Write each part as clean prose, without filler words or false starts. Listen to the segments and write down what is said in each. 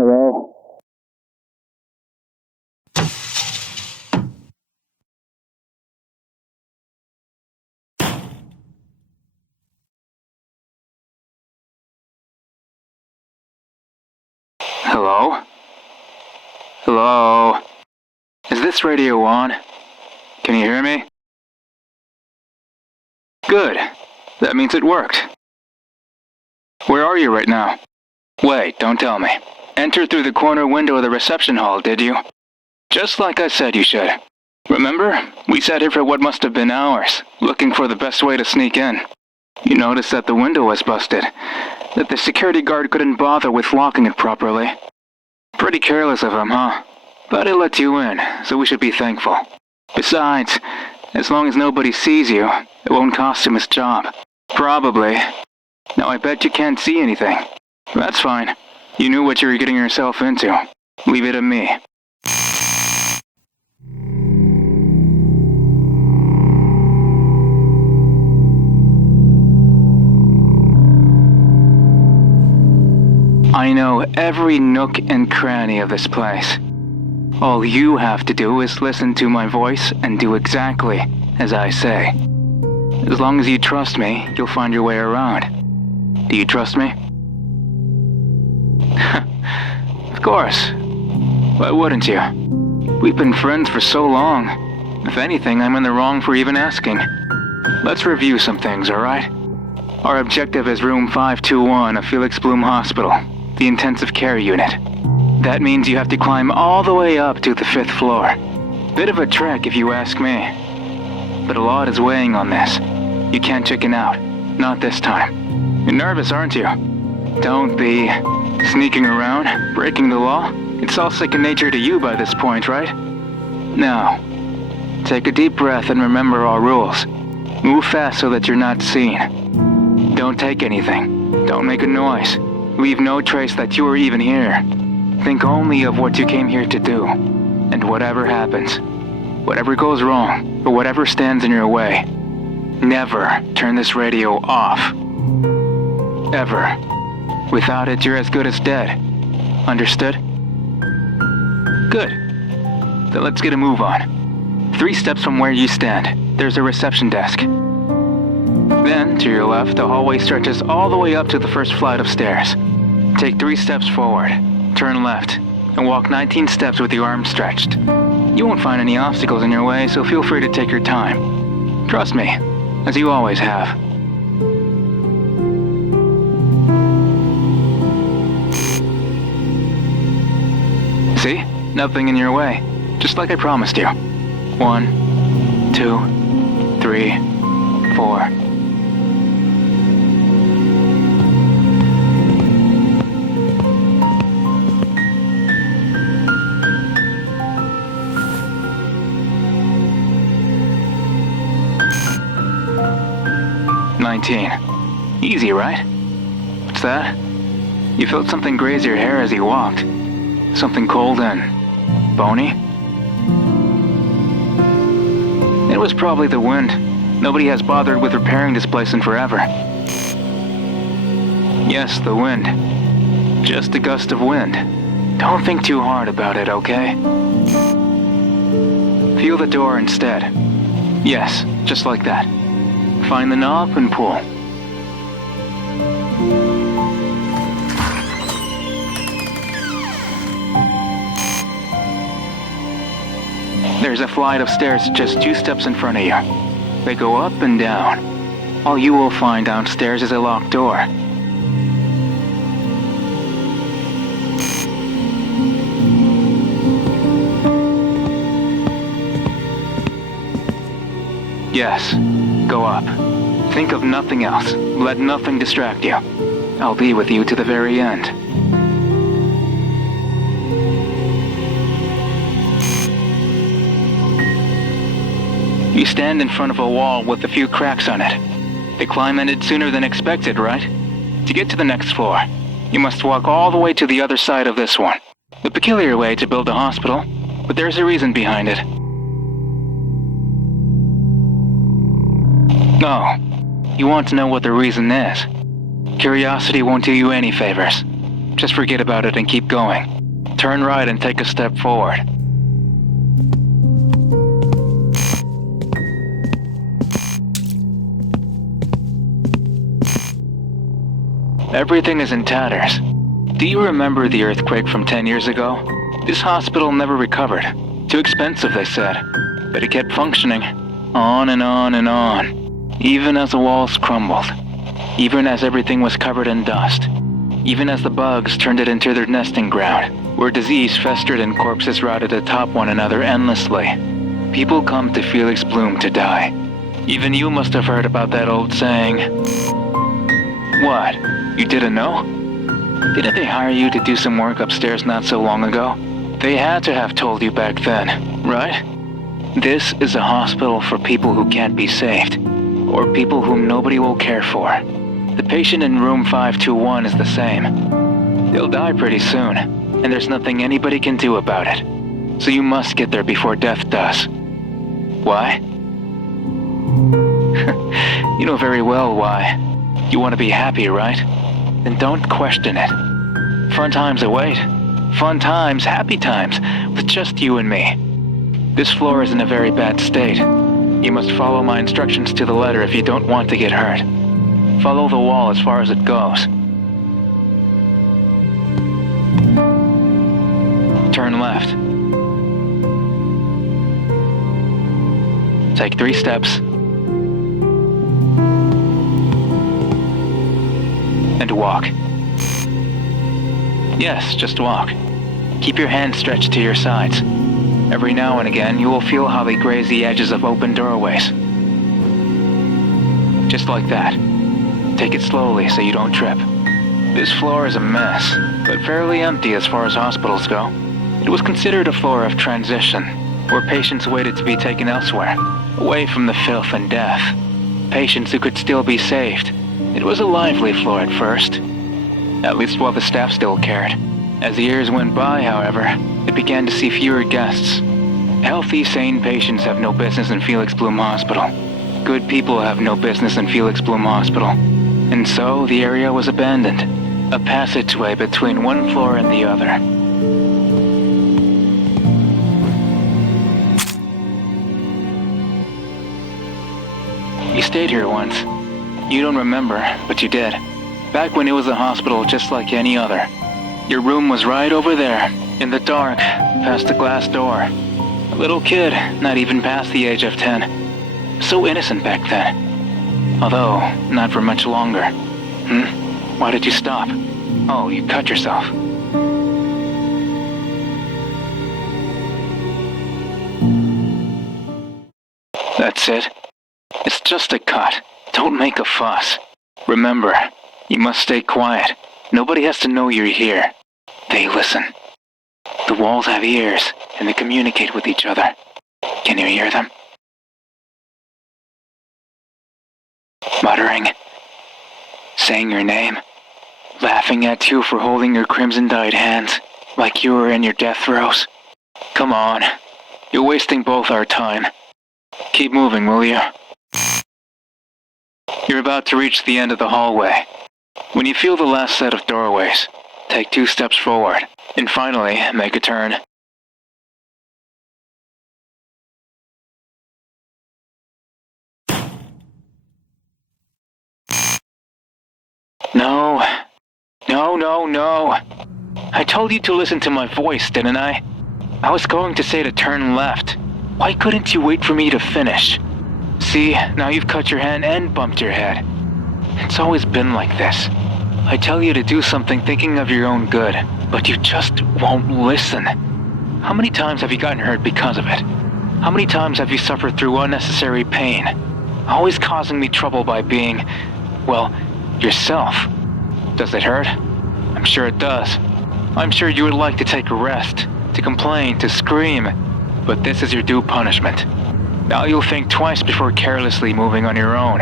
Hello? Hello? Hello? Is this radio on? Can you hear me? Good. That means it worked. Where are you right now? Wait, don't tell me. Entered through the corner window of the reception hall, did you? Just like I said you should. Remember? We sat here for what must have been hours, looking for the best way to sneak in. You noticed that the window was busted, that the security guard couldn't bother with locking it properly. Pretty careless of him, huh? But he let you in, so we should be thankful. Besides, as long as nobody sees you, it won't cost him his job. Probably. Now I bet you can't see anything. That's fine. You knew what you were getting yourself into. Leave it to me. I know every nook and cranny of this place. All you have to do is listen to my voice and do exactly as I say. As long as you trust me, you'll find your way around. Do you trust me? Of course. Why wouldn't you? We've been friends for so long. If anything, I'm in the wrong for even asking. Let's review some things, alright? Our objective is room 521 of Felix Bloom Hospital, the intensive care unit. That means you have to climb all the way up to the 5th floor. Bit of a trek if you ask me. But a lot is weighing on this. You can't chicken out. Not this time. You're nervous, aren't you? Don't be. Sneaking around, breaking the law? It's all second nature to you by this point, right? Now, take a deep breath and remember our rules. Move fast so that you're not seen. Don't take anything. Don't make a noise. Leave no trace that you were even here. Think only of what you came here to do. And whatever happens, whatever goes wrong, or whatever stands in your way, never turn this radio off. Ever. Without it, you're as good as dead. Understood? Good. Then let's get a move on. 3 steps from where you stand, there's a reception desk. Then, to your left, the hallway stretches all the way up to the first flight of stairs. Take 3 steps forward, turn left, and walk 19 steps with your arms stretched. You won't find any obstacles in your way, so feel free to take your time. Trust me, as you always have. See? Nothing in your way. Just like I promised you. 1, 2, 3, 4. Easy, right? What's that? You felt something graze your hair as you walked. Something cold and bony? It was probably the wind. Nobody has bothered with repairing this place in forever. Yes, the wind. Just a gust of wind. Don't think too hard about it, okay? Feel the door instead. Yes, just like that. Find the knob and pull. There's a flight of stairs just 2 steps in front of you. They go up and down. All you will find downstairs is a locked door. Yes, go up. Think of nothing else. Let nothing distract you. I'll be with you to the very end. You stand in front of a wall with a few cracks on it. The climb ended sooner than expected, right? To get to the next floor, you must walk all the way to the other side of this one. A peculiar way to build a hospital, but there's a reason behind it. Oh, you want to know what the reason is? Curiosity won't do you any favors. Just forget about it and keep going. Turn right and take a step forward. Everything is in tatters. Do you remember the earthquake from 10 years ago? This hospital never recovered. Too expensive, they said. But it kept functioning. On and on and on. Even as the walls crumbled. Even as everything was covered in dust. Even as the bugs turned it into their nesting ground, where disease festered and corpses rotted atop one another endlessly. People come to Felix Bloom to die. Even you must have heard about that old saying. What? You didn't know? Didn't they hire you to do some work upstairs not so long ago? They had to have told you back then, right? This is a hospital for people who can't be saved, or people whom nobody will care for. The patient in room 521 is the same. They'll die pretty soon, and there's nothing anybody can do about it. So you must get there before death does. Why? You know very well why. You want to be happy, right? Then don't question it. Fun times await. Fun times, happy times, with just you and me. This floor is in a very bad state. You must follow my instructions to the letter if you don't want to get hurt. Follow the wall as far as it goes. Turn left. Take 3 steps. And walk. Yes, just walk. Keep your hands stretched to your sides. Every now and again, you will feel how they graze the edges of open doorways. Just like that. Take it slowly so you don't trip. This floor is a mess, but fairly empty as far as hospitals go. It was considered a floor of transition, where patients waited to be taken elsewhere, away from the filth and death. Patients who could still be saved. It was a lively floor at first, at least while the staff still cared. As the years went by, however, it began to see fewer guests. Healthy, sane patients have no business in Felix Bloom Hospital. Good people have no business in Felix Bloom Hospital. And so the area was abandoned, a passageway between one floor and the other. You stayed here once. You don't remember, but you did. Back when it was a hospital just like any other. Your room was right over there, in the dark, past the glass door. A little kid, not even past the age of 10. So innocent back then. Although, not for much longer. Why did you stop? Oh, you cut yourself. That's it. It's just a cut. Don't make a fuss. Remember, you must stay quiet. Nobody has to know you're here. They listen. The walls have ears, and they communicate with each other. Can you hear them? Muttering. Saying your name. Laughing at you for holding your crimson-dyed hands, like you were in your death throes. Come on. You're wasting both our time. Keep moving, will you? You're about to reach the end of the hallway. When you feel the last set of doorways, take 2 steps forward, and finally make a turn. No. No, no, no. I told you to listen to my voice, didn't I? I was going to say to turn left. Why couldn't you wait for me to finish? See, now you've cut your hand and bumped your head. It's always been like this. I tell you to do something thinking of your own good, but you just won't listen. How many times have you gotten hurt because of it? How many times have you suffered through unnecessary pain? Always causing me trouble by being, well, yourself. Does it hurt? I'm sure it does. I'm sure you would like to take a rest, to complain, to scream, but this is your due punishment. Now you'll think twice before carelessly moving on your own.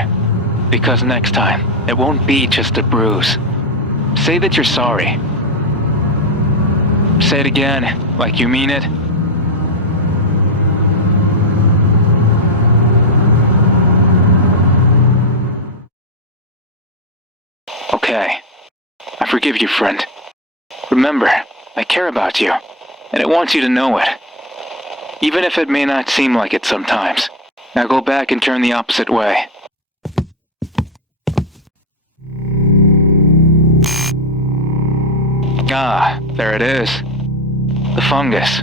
Because next time, it won't be just a bruise. Say that you're sorry. Say it again, like you mean it. Okay. I forgive you, friend. Remember, I care about you, and I want you to know it. Even if it may not seem like it sometimes. Now go back and turn the opposite way. Ah, there it is. The fungus.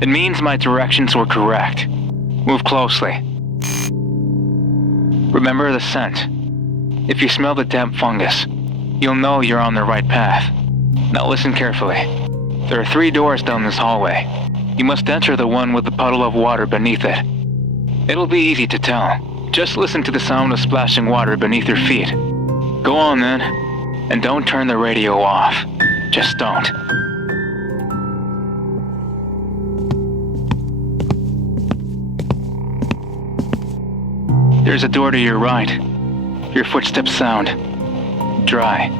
It means my directions were correct. Move closely. Remember the scent. If you smell the damp fungus, you'll know you're on the right path. Now listen carefully. There are 3 doors down this hallway. You must enter the one with the puddle of water beneath it. It'll be easy to tell. Just listen to the sound of splashing water beneath your feet. Go on then, and don't turn the radio off. Just don't. There's a door to your right. Your footsteps sound dry.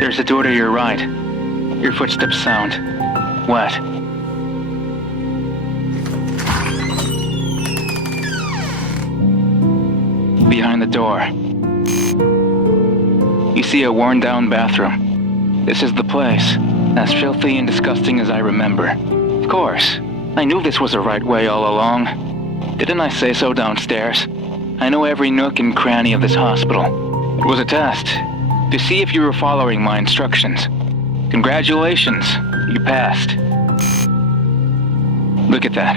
There's a door to your right. Your footsteps sound wet. Behind the door, you see a worn-down bathroom. This is the place, as filthy and disgusting as I remember. Of course, I knew this was the right way all along. Didn't I say so downstairs? I know every nook and cranny of this hospital. It was a test, to see if you were following my instructions. Congratulations, you passed. Look at that.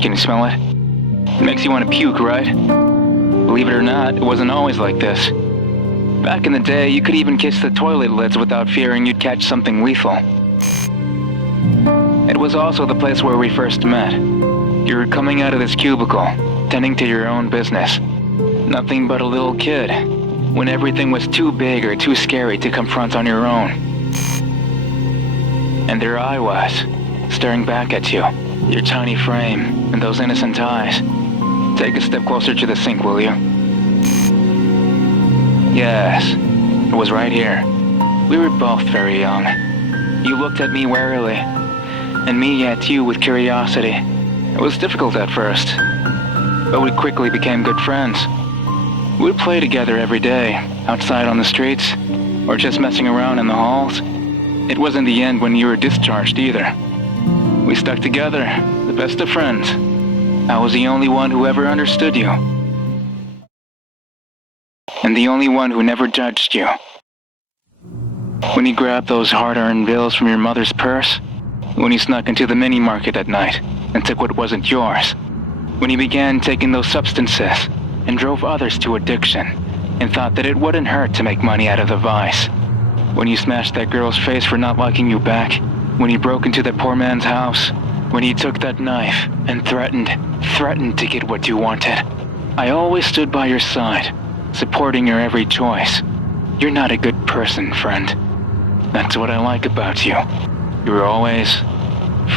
Can you smell it? It makes you want to puke, right? Believe it or not, it wasn't always like this. Back in the day, you could even kiss the toilet lids without fearing you'd catch something lethal. It was also the place where we first met. You were coming out of this cubicle, tending to your own business. Nothing but a little kid, when everything was too big or too scary to confront on your own. And there I was, staring back at you, your tiny frame, and those innocent eyes. Take a step closer to the sink, will you? Yes, it was right here. We were both very young. You looked at me warily, and me at you with curiosity. It was difficult at first, but we quickly became good friends. We would play together every day, outside on the streets, or just messing around in the halls. It wasn't the end when you were discharged either. We stuck together, the best of friends. I was the only one who ever understood you. And the only one who never judged you. When you grabbed those hard-earned bills from your mother's purse, when you snuck into the mini-market at night and took what wasn't yours, when you began taking those substances and drove others to addiction and thought that it wouldn't hurt to make money out of the vice, when you smashed that girl's face for not liking you back, when you broke into that poor man's house, when you took that knife and threatened to get what you wanted, I always stood by your side, supporting your every choice. You're not a good person, friend. That's what I like about you. You were always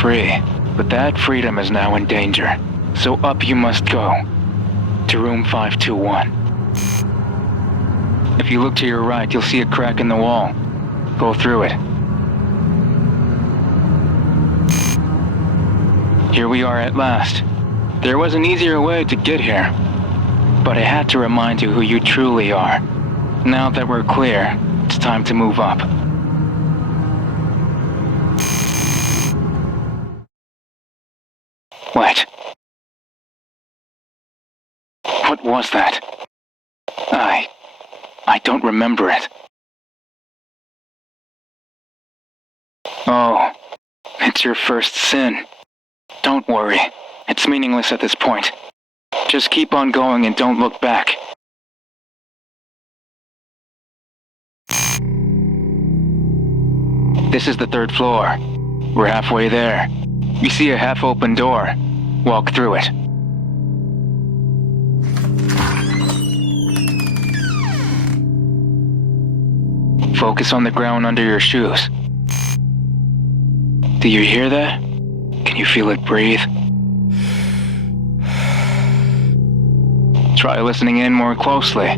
free, but that freedom is now in danger. So up you must go, to room 521. If you look to your right, you'll see a crack in the wall. Go through it. Here we are at last. There was an easier way to get here, but I had to remind you who you truly are. Now that we're clear, it's time to move up. Wait. What was that? I don't remember it. Oh, it's your first sin. Don't worry, it's meaningless at this point. Just keep on going and don't look back. This is the 3rd floor. We're halfway there. You see a half-open door. Walk through it. Focus on the ground under your shoes. Do you hear that? Can you feel it breathe? Try listening in more closely.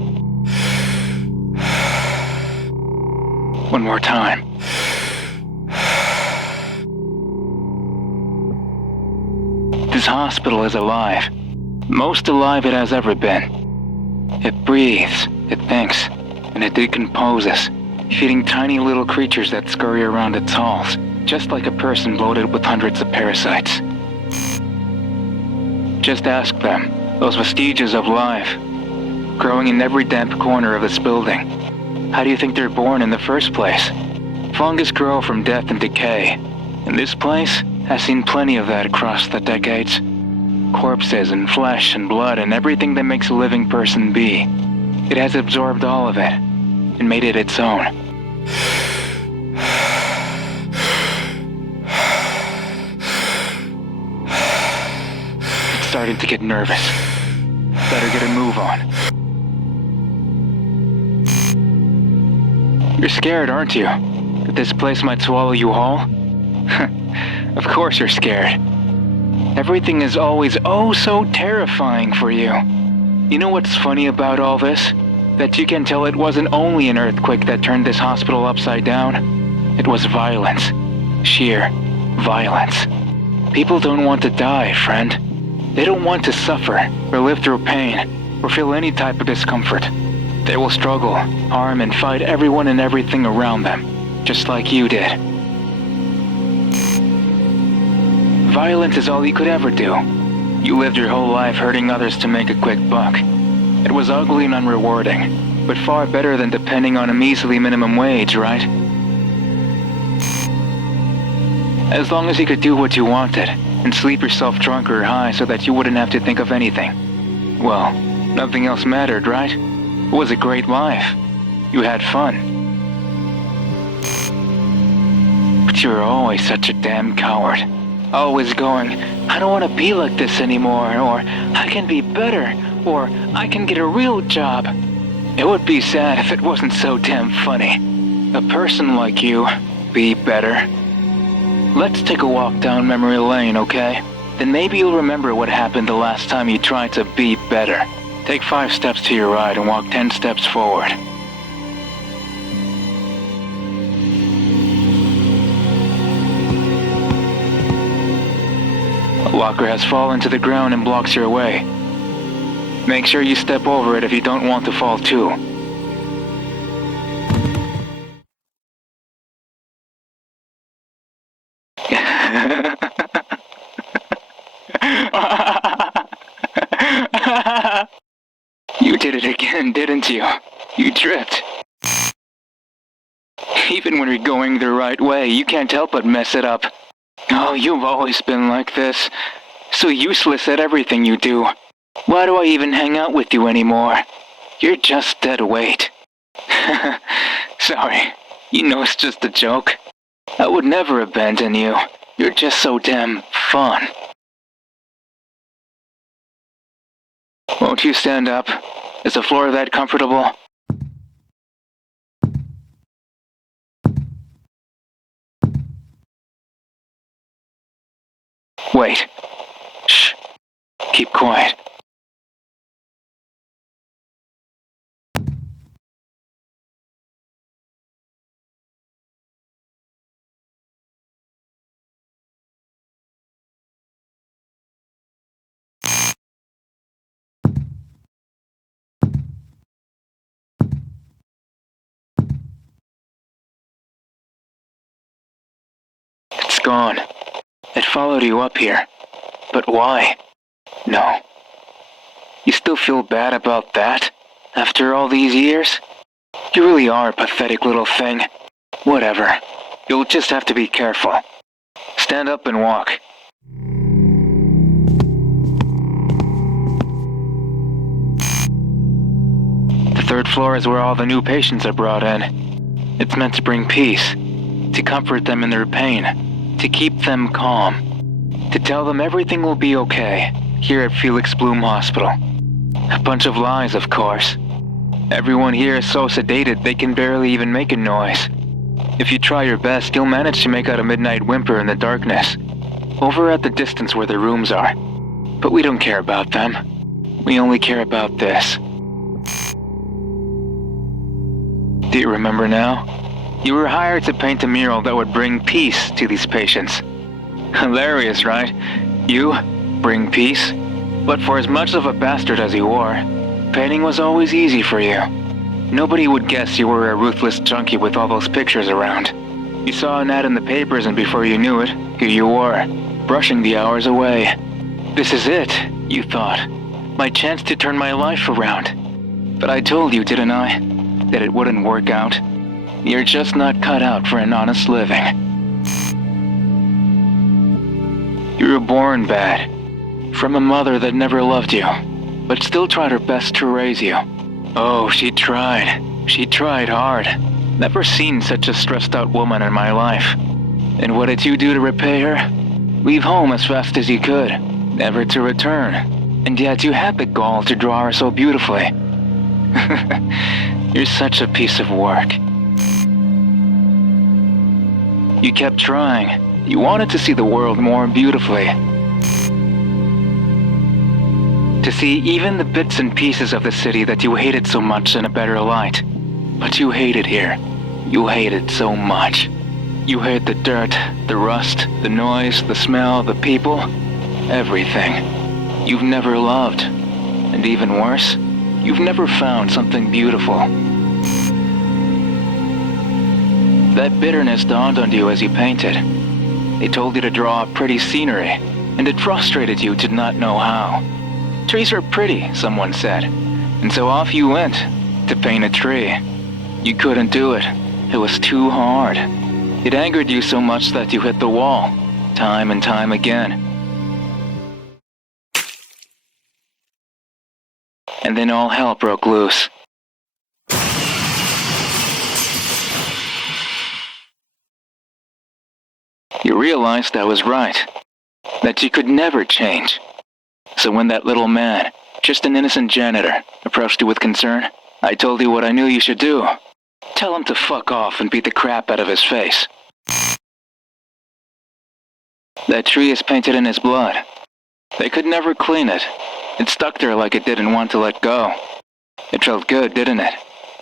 One more time. This hospital is alive. Most alive it has ever been. It breathes, it thinks, and it decomposes, feeding tiny little creatures that scurry around its halls, just like a person loaded with hundreds of parasites. Just ask them, those vestiges of life, growing in every damp corner of this building. How do you think they're born in the first place? Fungus grow from death and decay, and this place has seen plenty of that across the decades. Corpses and flesh and blood and everything that makes a living person be. It has absorbed all of it and made it its own. It's starting to get nervous. Better get a move on. You're scared, aren't you? That this place might swallow you whole? Of course you're scared. Everything is always so terrifying for you. You know what's funny about all this? That you can tell it wasn't only an earthquake that turned this hospital upside down. It was violence. Sheer violence. People don't want to die, friend. They don't want to suffer, or live through pain, or feel any type of discomfort. They will struggle, harm, and fight everyone and everything around them, just like you did. Violence is all you could ever do. You lived your whole life hurting others to make a quick buck. It was ugly and unrewarding, but far better than depending on a measly minimum wage, right? As long as you could do what you wanted, and sleep yourself drunk or high so that you wouldn't have to think of anything. Well, nothing else mattered, right? It was a great life. You had fun. But you were always such a damn coward. Always going, I don't want to be like this anymore, or I can be better, or I can get a real job. It would be sad if it wasn't so damn funny. A person like you, be better. Let's take a walk down memory lane, okay? Then maybe you'll remember what happened the last time you tried to be better. Take 5 steps to your right and walk 10 steps forward. A locker has fallen to the ground and blocks your way. Make sure you step over it if you don't want to fall too. You did it again, didn't you? You tripped. Even when you're going the right way, you can't help but mess it up. Oh, you've always been like this. So useless at everything you do. Why do I even hang out with you anymore? You're just dead weight. Sorry, you know it's just a joke. I would never abandon you. You're just so damn fun. Won't you stand up? Is the floor that comfortable? Wait. Shh. Keep quiet. It's gone. It followed you up here. But why? No. You still feel bad about that? After all these years? You really are a pathetic little thing. Whatever. You'll just have to be careful. Stand up and walk. The 3rd floor is where all the new patients are brought in. It's meant to bring peace, to comfort them in their pain, to keep them calm, to tell them everything will be okay here at Felix Bloom Hospital. A bunch of lies, of course. Everyone here is so sedated they can barely even make a noise. If you try your best, you'll manage to make out a midnight whimper in the darkness, over at the distance where the rooms are. But we don't care about them. We only care about this. Do you remember now? You were hired to paint a mural that would bring peace to these patients. Hilarious, right? You bring peace? But for as much of a bastard as you were, painting was always easy for you. Nobody would guess you were a ruthless junkie with all those pictures around. You saw an ad in the papers and before you knew it, here you were, brushing the hours away. This is it, you thought. My chance to turn my life around. But I told you, didn't I, that it wouldn't work out? You're just not cut out for an honest living. You were born bad. From a mother that never loved you, but still tried her best to raise you. Oh, she tried. She tried hard. Never seen such a stressed out woman in my life. And what did you do to repay her? Leave home as fast as you could, never to return. And yet you had the gall to draw her so beautifully. You're such a piece of work. You kept trying. You wanted to see the world more beautifully. To see even the bits and pieces of the city that you hated so much in a better light. But you hate it here. You hate it so much. You hate the dirt, the rust, the noise, the smell, the people, everything. You've never loved. And even worse, you've never found something beautiful. That bitterness dawned on you as you painted. They told you to draw pretty scenery, and it frustrated you to not know how. Trees are pretty, someone said, and so off you went to paint a tree. You couldn't do it. It was too hard. It angered you so much that you hit the wall, time and time again. And then all hell broke loose. You realized I was right, that you could never change. So when that little man, just an innocent janitor, approached you with concern, I told you what I knew you should do. Tell him to fuck off and beat the crap out of his face. That tree is painted in his blood. They could never clean it. It stuck there like it didn't want to let go. It felt good, didn't it?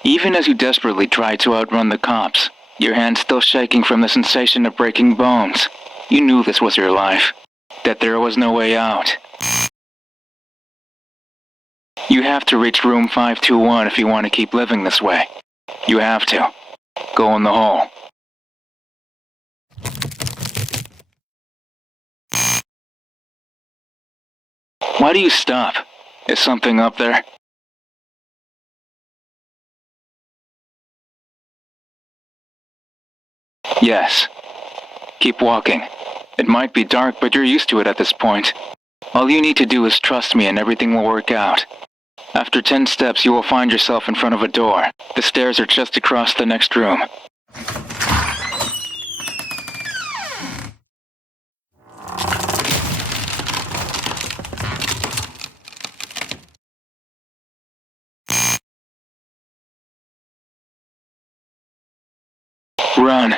Even as you desperately tried to outrun the cops, your hands still shaking from the sensation of breaking bones. You knew this was your life, that there was no way out. You have to reach room 521 if you want to keep living this way. You have to. Go in the hole. Why do you stop? Is something up there? Yes. Keep walking. It might be dark, but you're used to it at this point. All you need to do is trust me and everything will work out. After 10 steps, you will find yourself in front of a door. The stairs are just across the next room. Run.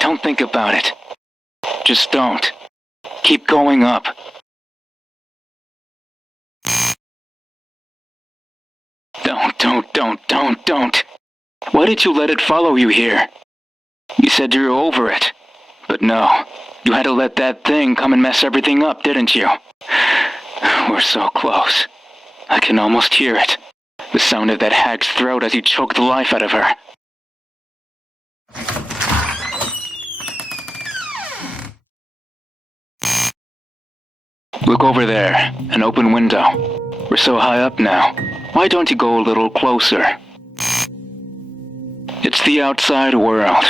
Don't think about it. Just don't. Keep going up. Don't. Why did you let it follow you here? You said you were over it. But no, you had to let that thing come and mess everything up, didn't you? We're so close. I can almost hear it. The sound of that hag's throat as you choke the life out of her. Look over there, an open window. We're so high up now. Why don't you go a little closer? It's the outside world,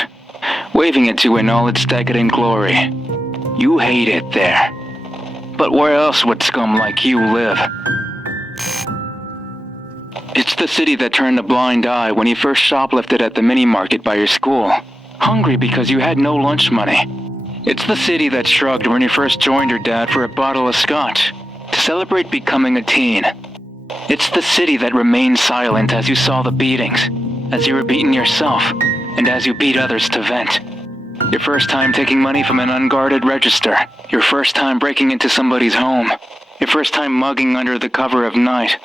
waving at you in all its decadent glory. You hate it there. But where else would scum like you live? It's the city that turned a blind eye when you first shoplifted at the mini-market by your school, hungry because you had no lunch money. It's the city that shrugged when you first joined your dad for a bottle of scotch to celebrate becoming a teen. It's the city that remained silent as you saw the beatings, as you were beaten yourself, and as you beat others to vent. Your first time taking money from an unguarded register. Your first time breaking into somebody's home. Your first time mugging under the cover of night.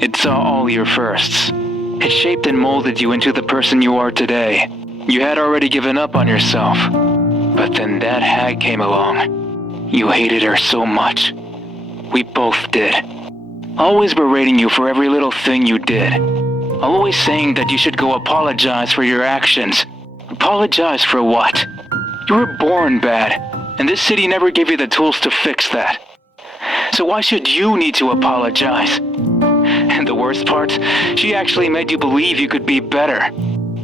It saw all your firsts. It shaped and molded you into the person you are today. You had already given up on yourself. But then that hag came along. You hated her so much. We both did. Always berating you for every little thing you did. Always saying that you should go apologize for your actions. Apologize for what? You were born bad, and this city never gave you the tools to fix that. So why should you need to apologize? And the worst part, she actually made you believe you could be better.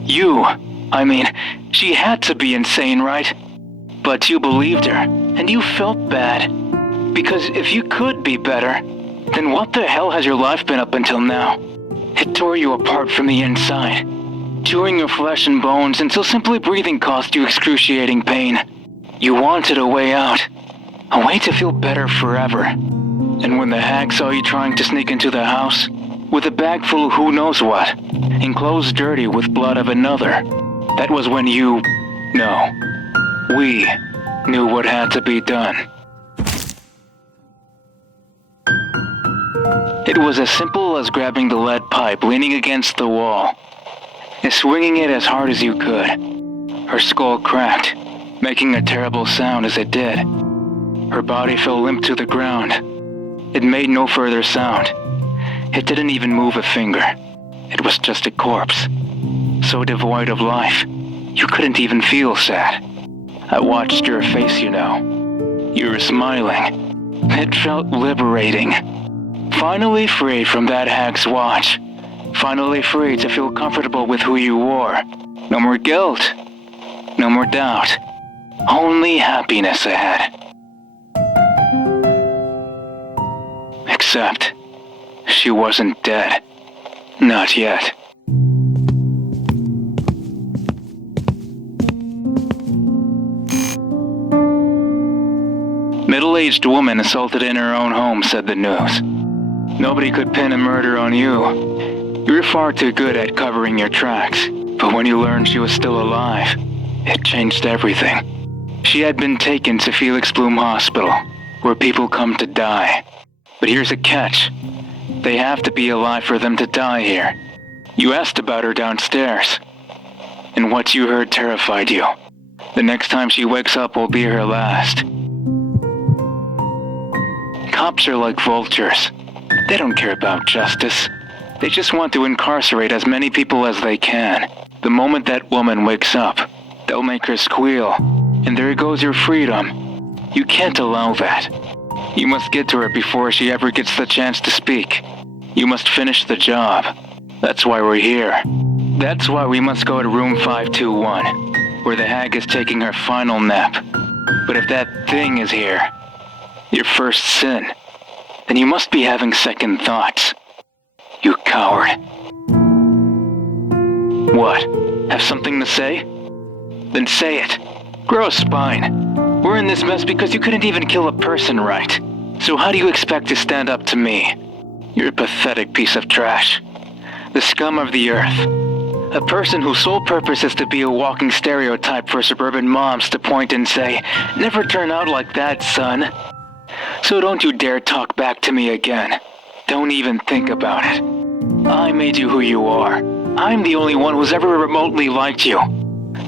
She had to be insane, right? But you believed her, and you felt bad. Because if you could be better, then what the hell has your life been up until now? It tore you apart from the inside, chewing your flesh and bones until simply breathing cost you excruciating pain. You wanted a way out, a way to feel better forever. And when the hag saw you trying to sneak into the house, with a bag full of who knows what, and clothes dirty with blood of another, that was when we knew what had to be done. It was as simple as grabbing the lead pipe leaning against the wall, and swinging it as hard as you could. Her skull cracked, making a terrible sound as it did. Her body fell limp to the ground. It made no further sound. It didn't even move a finger. It was just a corpse, so devoid of life, you couldn't even feel sad. I watched your face, you know. You were smiling. It felt liberating. Finally free from that hag's watch. Finally free to feel comfortable with who you were. No more guilt. No more doubt. Only happiness ahead. Except, she wasn't dead. Not yet. Middle-aged woman assaulted in her own home, said the news. Nobody could pin a murder on you. You were far too good at covering your tracks. But when you learned she was still alive, it changed everything. She had been taken to Felix Bloom Hospital, where people come to die. But here's a catch. They have to be alive for them to die here. You asked about her downstairs, and what you heard terrified you. The next time she wakes up will be her last. Cops are like vultures. They don't care about justice. They just want to incarcerate as many people as they can. The moment that woman wakes up, they'll make her squeal, and there goes your freedom. You can't allow that. You must get to her before she ever gets the chance to speak. You must finish the job. That's why we're here. That's why we must go to room 521, where the hag is taking her final nap. But if that thing is here, your first sin, then you must be having second thoughts. You coward. What? Have something to say? Then say it. Grow a spine. We're in this mess because you couldn't even kill a person right. So how do you expect to stand up to me? You're a pathetic piece of trash. The scum of the earth. A person whose sole purpose is to be a walking stereotype for suburban moms to point and say, "Never turn out like that, son." So don't you dare talk back to me again. Don't even think about it. I made you who you are. I'm the only one who's ever remotely liked you.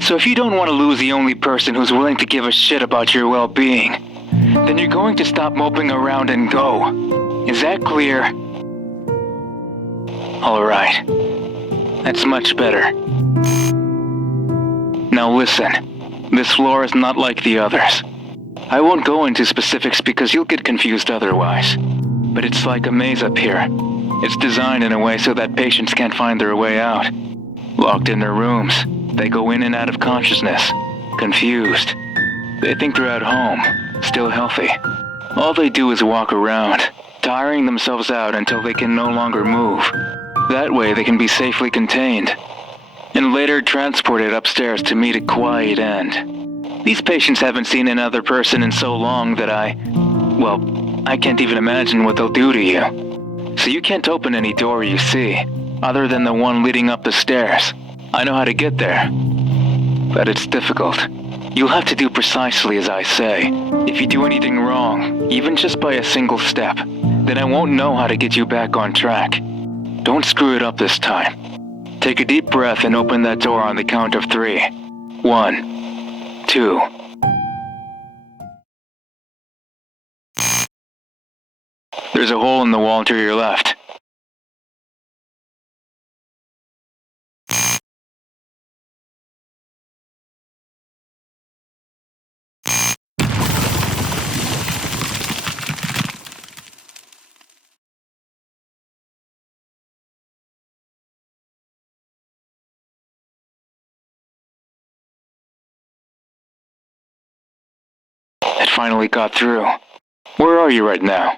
So if you don't want to lose the only person who's willing to give a shit about your well-being, then you're going to stop moping around and go. Is that clear? All right. That's much better. Now listen. This floor is not like the others. I won't go into specifics because you'll get confused otherwise. But it's like a maze up here. It's designed in a way so that patients can't find their way out. Locked in their rooms, they go in and out of consciousness, confused. They think they're at home, still healthy. All they do is walk around, tiring themselves out until they can no longer move. That way they can be safely contained, and later transported upstairs to meet a quiet end. These patients haven't seen another person in so long that I can't even imagine what they'll do to you. So you can't open any door you see, other than the one leading up the stairs. I know how to get there, but it's difficult. You'll have to do precisely as I say. If you do anything wrong, even just by a single step, then I won't know how to get you back on track. Don't screw it up this time. Take a deep breath and open that door on the count of 3. 1, 2. There's a hole in the wall to your left. It finally got through. Where are you right now?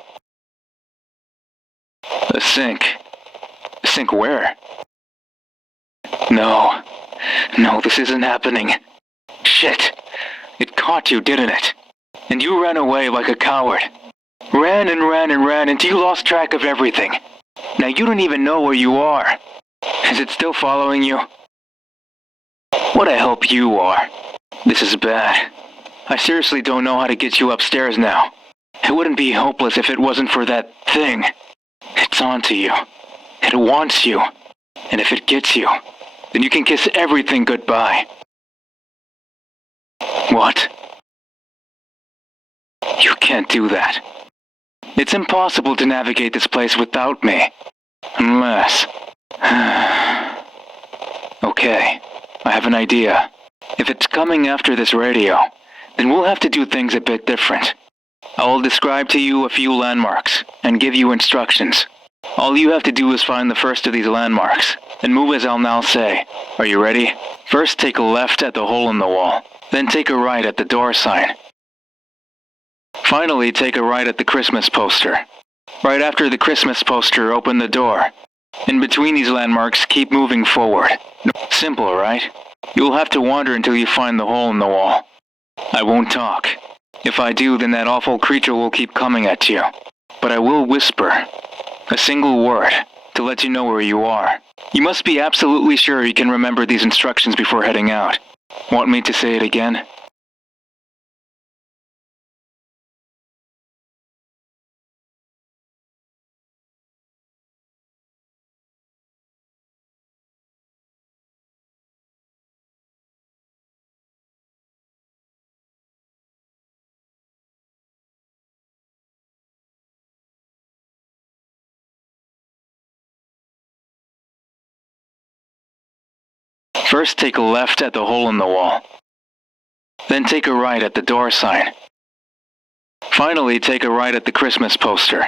A sink. A sink where? No, this isn't happening. Shit. It caught you, didn't it? And you ran away like a coward. Ran and ran and ran until you lost track of everything. Now you don't even know where you are. Is it still following you? What a help you are. This is bad. I seriously don't know how to get you upstairs now. It wouldn't be hopeless if it wasn't for that thing. It's onto you. It wants you. And if it gets you, then you can kiss everything goodbye. What? You can't do that. It's impossible to navigate this place without me. Unless... Okay, I have an idea. If it's coming after this radio, then we'll have to do things a bit different. I will describe to you a few landmarks and give you instructions. All you have to do is find the first of these landmarks and move as I'll now say. Are you ready? First take a left at the hole in the wall, then take a right at the door sign. Finally, take a right at the Christmas poster. Right after the Christmas poster, open the door. In between these landmarks, keep moving forward. Simple, right? You'll have to wander until you find the hole in the wall. I won't talk. If I do, then that awful creature will keep coming at you. But I will whisper. A single word, to let you know where you are. You must be absolutely sure you can remember these instructions before heading out. Want me to say it again? First take a left at the hole in the wall. Then take a right at the door sign. Finally, take a right at the Christmas poster.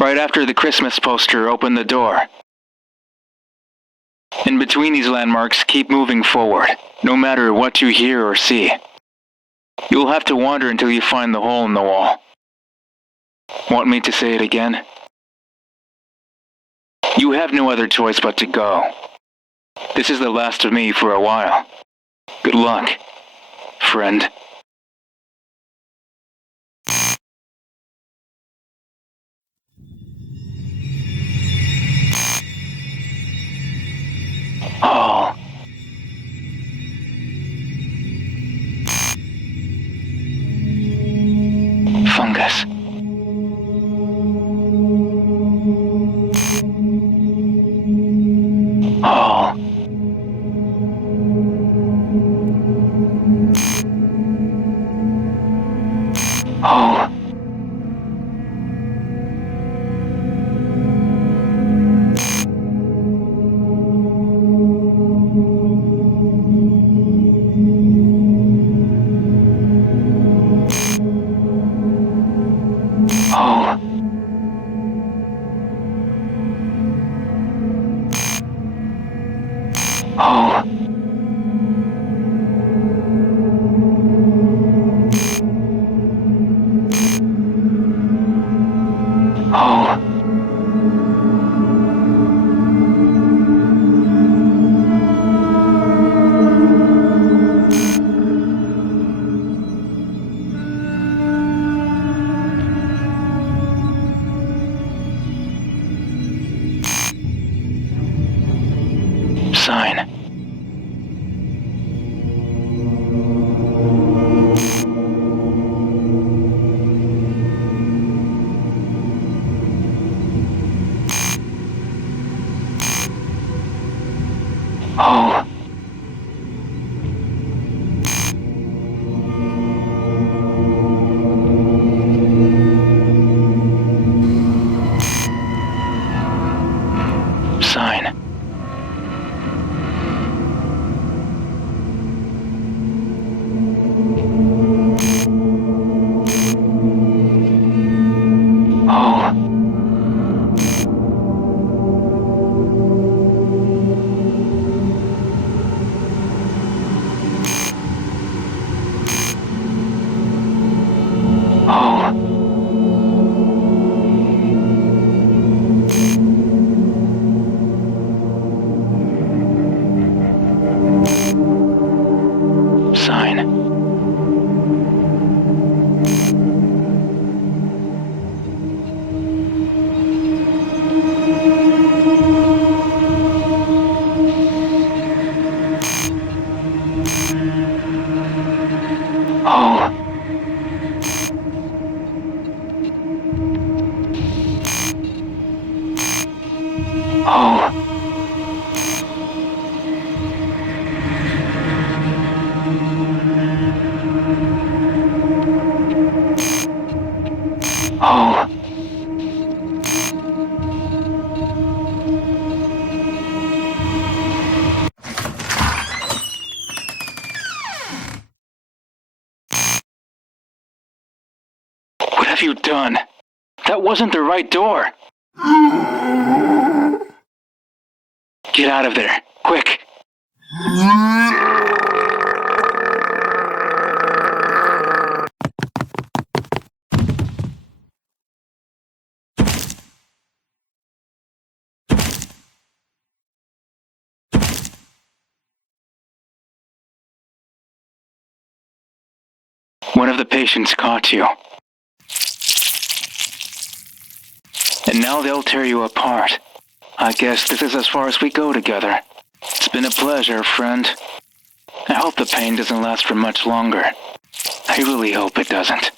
Right after the Christmas poster, open the door. In between these landmarks, keep moving forward, no matter what you hear or see. You'll have to wander until you find the hole in the wall. Want me to say it again? You have no other choice but to go. This is the last of me for a while. Good luck, friend. All. Fungus. All. All. All. All. All. Sign. Oh. Oh. What have you done? That wasn't the right door. Get out of there, quick. One of the patients caught you. And now they'll tear you apart. I guess this is as far as we go together. It's been a pleasure, friend. I hope the pain doesn't last for much longer. I really hope it doesn't.